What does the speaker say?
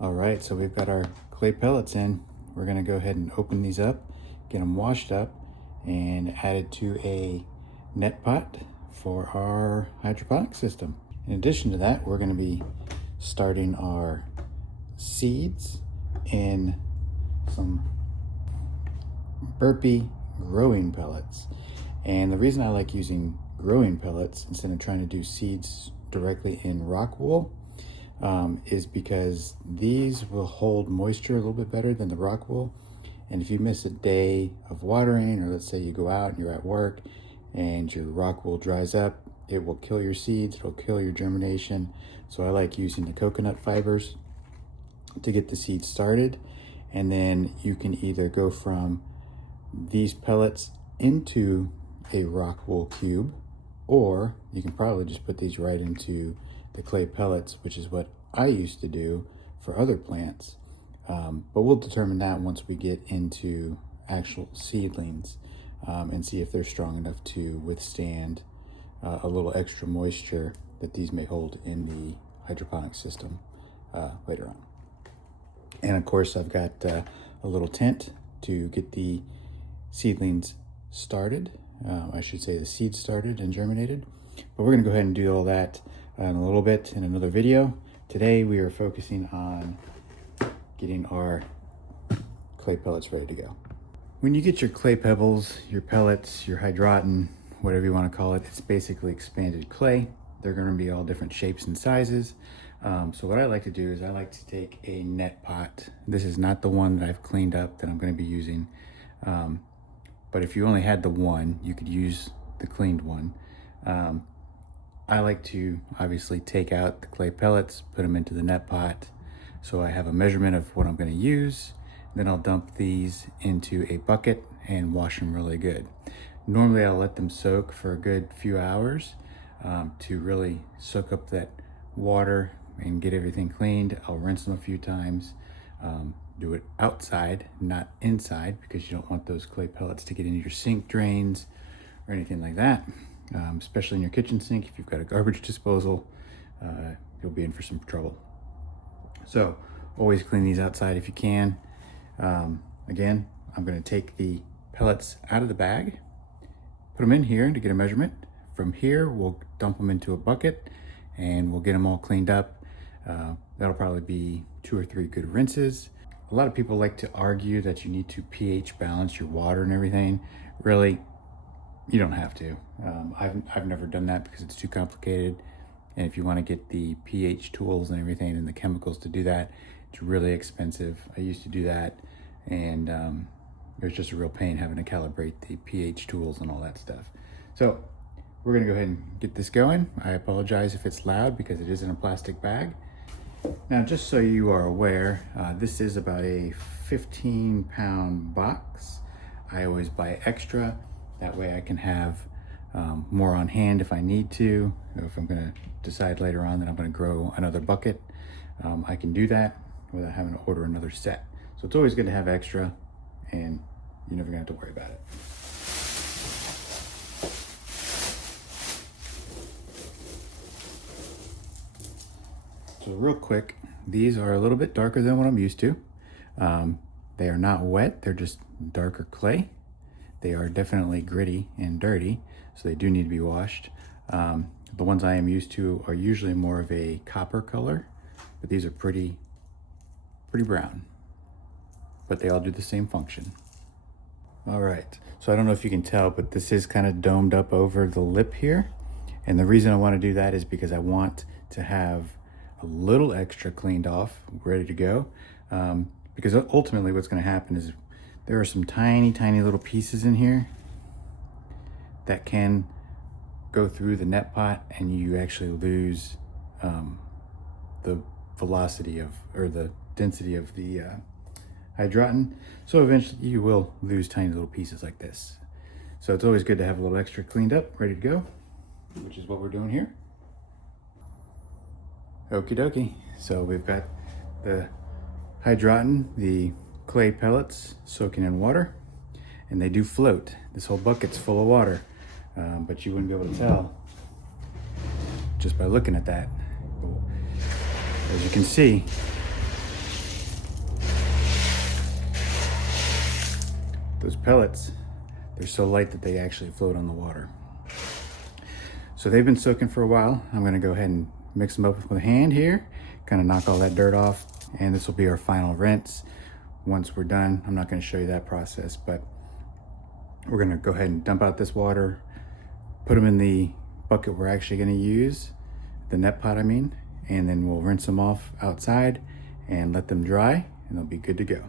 All right, so we've got our clay pellets in. We're gonna go ahead and open these up, get them washed up, and added to a net pot for our hydroponic system. In addition to that, we're gonna be starting our seeds in some burpee growing pellets. And the reason I like using growing pellets instead of trying to do seeds directly in rock wool is because these will hold moisture a little bit better than the rock wool. And if you miss a day of watering, or let's say you go out and you're at work and your rock wool dries up, it will kill your seeds, it'll kill your germination. So I like using the coconut fibers to get the seeds started. And then you can either go from these pellets into a rock wool cube, or you can probably just put these right into the clay pellets, which is what I used to do for other plants. But we'll determine that once we get into actual seedlings and see if they're strong enough to withstand a little extra moisture that these may hold in the hydroponic system later on. And of course, I've got a little tent to get the seedlings started. I should say the seeds started and germinated. But we're gonna go ahead and do all that in a little bit in another video. Today we are focusing on getting our clay pellets ready to go. When you get your clay pebbles, your pellets, your hydroton, whatever you want to call it, it's basically expanded clay. They're going to be all different shapes and sizes. So what I like to do is I like to take a net pot. This is not the one that I've cleaned up that I'm going to be using. But if you only had the one, you could use the cleaned one. I like to obviously take out the clay pellets, put them into the net pot, so I have a measurement of what I'm going to use. Then I'll dump these into a bucket and wash them really good. Normally I'll let them soak for a good few hours to really soak up that water and get everything cleaned. I'll rinse them a few times. Do it outside, not inside, because you don't want those clay pellets to get into your sink drains or anything like that. Especially in your kitchen sink. If you've got a garbage disposal, you'll be in for some trouble. So always clean these outside if you can. Again, I'm going to take the pellets out of the bag, put them in here to get a measurement. From here, we'll dump them into a bucket and we'll get them all cleaned up. That'll probably be 2 or 3 good rinses. A lot of people like to argue that you need to pH balance your water and everything. Really, you don't have to. I've never done that because it's too complicated. And if you want to get the pH tools and everything and the chemicals to do that, it's really expensive. I used to do that, and it was just a real pain having to calibrate the pH tools and all that stuff. So we're gonna go ahead and get this going. I apologize if it's loud because it is in a plastic bag. Now, just so you are aware, this is about a 15-pound box. I always buy extra. That way I can have more on hand if I need to. If I'm gonna decide later on that I'm gonna grow another bucket, I can do that without having to order another set. So it's always good to have extra, and you're never gonna have to worry about it. So real quick, these are a little bit darker than what I'm used to. They are not wet, they're just darker clay. They are definitely gritty and dirty, so they do need to be washed. The ones I am used to are usually more of a copper color, but these are pretty brown. But they all do the same function. All right, so I don't know if you can tell, but this is kind of domed up over the lip here. And the reason I want to do that is because I want to have a little extra cleaned off, ready to go. Because ultimately what's going to happen is there are some tiny little pieces in here that can go through the net pot, and you actually lose the velocity of, or the density of the hydroton. So eventually you will lose tiny little pieces like this. So it's always good to have a little extra cleaned up, ready to go, which is what we're doing here. Okie dokie. So we've got the hydroton, the clay pellets soaking in water, and they do float. This whole bucket's full of water, but you wouldn't be able to tell just by looking at that. As you can see, those pellets, they're so light that they actually float on the water. So they've been soaking for a while. I'm gonna go ahead and mix them up with a hand here, kind of knock all that dirt off, and this will be our final rinse. Once we're done, I'm not gonna show you that process, but we're gonna go ahead and dump out this water, put them in the bucket we're actually gonna use, the net pot I mean, and then we'll rinse them off outside and let them dry, and they'll be good to go.